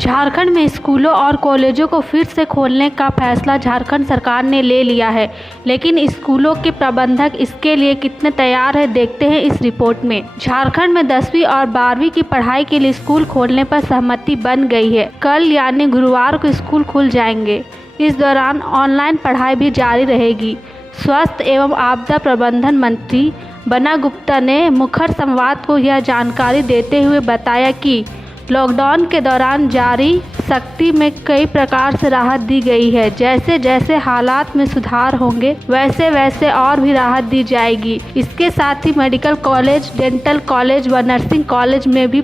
झारखंड में स्कूलों और कॉलेजों को फिर से खोलने का फैसला झारखंड सरकार ने ले लिया है, लेकिन स्कूलों के प्रबंधक इसके लिए कितने तैयार हैं, देखते हैं इस रिपोर्ट में। झारखंड में 10वीं और 12वीं की पढ़ाई के लिए स्कूल खोलने पर सहमति बन गई है। कल यानी गुरुवार को स्कूल खुल जाएंगे। इस दौरान ऑनलाइन पढ़ाई भी जारी रहेगी। स्वास्थ्य एवं आपदा प्रबंधन मंत्री बन्ना गुप्ता ने मुखर संवाद को यह जानकारी देते हुए बताया कि लॉकडाउन के दौरान जारी सख्ती में कई प्रकार से राहत दी गई है। जैसे जैसे हालात में सुधार होंगे वैसे वैसे और भी राहत दी जाएगी। इसके साथ ही मेडिकल कॉलेज, डेंटल कॉलेज व नर्सिंग कॉलेज में भी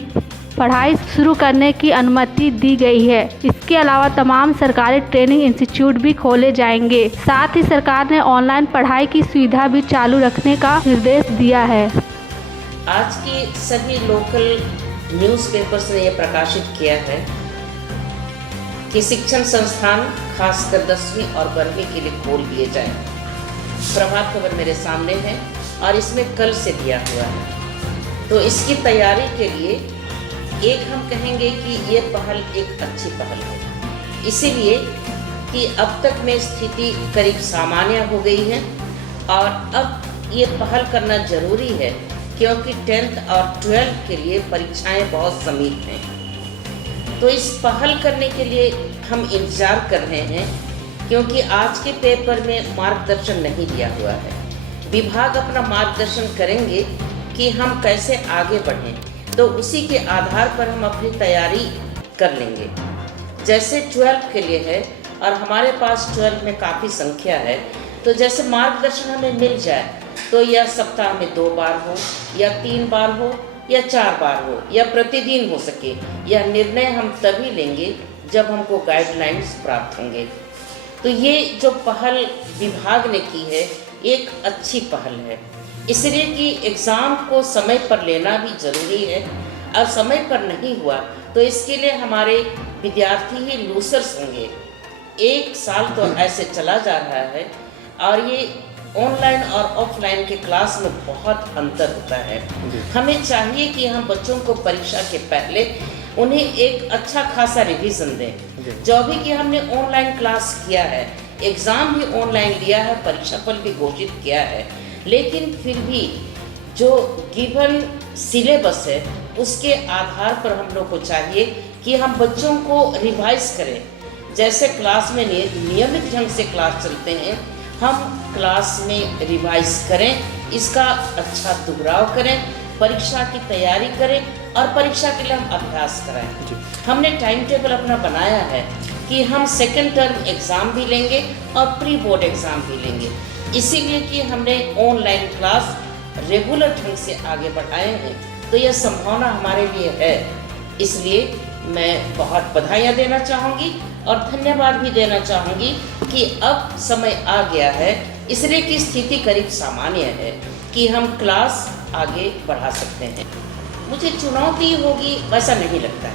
पढ़ाई शुरू करने की अनुमति दी गई है। इसके अलावा तमाम सरकारी ट्रेनिंग इंस्टीट्यूट भी खोले जाएंगे। साथ ही सरकार ने ऑनलाइन पढ़ाई की सुविधा भी चालू रखने का निर्देश दिया है। आज की सभी लोकल न्यूज़पेपर्स ने यह प्रकाशित किया है कि शिक्षण संस्थान खासकर 10वीं और 12वीं के लिए खोल दिए जाएं। प्रभात खबर मेरे सामने है और इसमें कल से दिया हुआ है। तो इसकी तैयारी के लिए एक हम कहेंगे कि ये पहल एक अच्छी पहल है, इसीलिए कि अब तक में स्थिति करीब सामान्य हो गई है और अब ये पहल करना ज़रूरी है क्योंकि 10th और 12th के लिए परीक्षाएं बहुत समीप हैं। तो इस पहल करने के लिए हम इंतज़ार कर रहे हैं क्योंकि आज के पेपर में मार्गदर्शन नहीं दिया हुआ है। विभाग अपना मार्गदर्शन करेंगे कि हम कैसे आगे बढ़ें, तो उसी के आधार पर हम अपनी तैयारी कर लेंगे। जैसे 12th के लिए है और हमारे पास 12th में काफ़ी संख्या है, तो जैसे मार्गदर्शन हमें मिल जाए तो यह सप्ताह में 2 बार हो या 3 बार हो या 4 बार हो या प्रतिदिन हो सके, यह निर्णय हम तभी लेंगे जब हमको गाइडलाइंस प्राप्त होंगे। तो ये जो पहल विभाग ने की है एक अच्छी पहल है, इसलिए कि एग्ज़ाम को समय पर लेना भी ज़रूरी है और समय पर नहीं हुआ तो इसके लिए हमारे विद्यार्थी ही लूसर्स होंगे। 1 साल तो ऐसे चला जा रहा है और ये ऑनलाइन और ऑफलाइन के क्लास में बहुत अंतर होता है। हमें चाहिए कि हम बच्चों को परीक्षा के पहले उन्हें एक अच्छा खासा रिवीजन दें। जो भी कि हमने ऑनलाइन क्लास किया है, एग्ज़ाम भी ऑनलाइन लिया है, परीक्षा फल भी घोषित किया है, लेकिन फिर भी जो गिवन सिलेबस है उसके आधार पर हम लोग को चाहिए कि हम बच्चों को रिवाइज करें। जैसे क्लास में नियमित ढंग से क्लास चलते हैं, हम क्लास में रिवाइज करें, इसका अच्छा दोहराव करें, परीक्षा की तैयारी करें और परीक्षा के लिए हम अभ्यास कराएं। हमने टाइम टेबल अपना बनाया है कि हम सेकेंड टर्म एग्ज़ाम भी लेंगे और प्री बोर्ड एग्ज़ाम भी लेंगे, इसीलिए कि हमने ऑनलाइन क्लास रेगुलर ढंग से आगे बढ़ाए हैं। तो यह संभावना हमारे लिए है, इसलिए मैं बहुत बधाइयाँ देना चाहूँगी और धन्यवाद भी देना चाहूँगी कि अब समय आ गया है, इसलिए कि स्थिति करीब सामान्य है कि हम क्लास आगे बढ़ा सकते हैं। मुझे चुनौती होगी वैसा नहीं लगता है,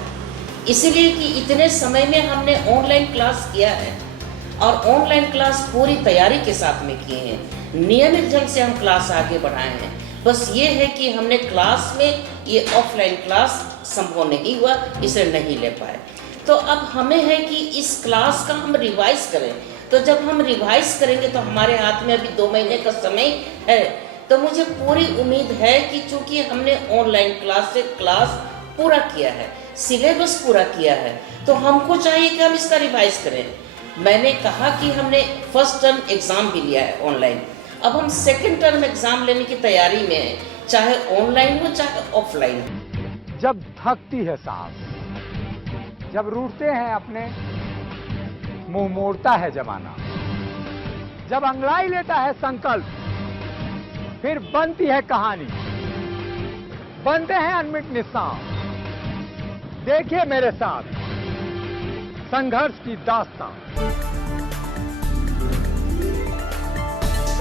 इसलिए कि इतने समय में हमने ऑनलाइन क्लास किया है और ऑनलाइन क्लास पूरी तैयारी के साथ में किए हैं, नियमित ढंग से हम क्लास आगे बढ़ाए हैं। बस ये है कि हमने क्लास में ये ऑफलाइन क्लास संभव नहीं हुआ, इसे नहीं ले पाए। तो अब हमें है कि इस क्लास का हम रिवाइज करें। तो जब हम रिवाइज करेंगे तो हमारे हाथ में अभी 2 महीने का समय है, तो मुझे पूरी उम्मीद है कि चूँकि हमने ऑनलाइन क्लास से क्लास पूरा किया है, सिलेबस पूरा किया है, तो हमको चाहिए कि हम इसका रिवाइज करें। मैंने कहा कि हमने फर्स्ट टर्म एग्ज़ाम भी लिया है ऑनलाइन, अब हम सेकेंड टर्म एग्ज़ाम लेने की तैयारी में हैं, चाहे ऑनलाइन हो चाहे ऑफलाइन। जब थकती है सांस, जब रूठते हैं अपने, मुंह मोड़ता है जमाना, जब अंगड़ाई लेता है संकल्प, फिर बनती है कहानी, बनते हैं अनमिट निशान। देखिए मेरे साथ संघर्ष की दास्तां।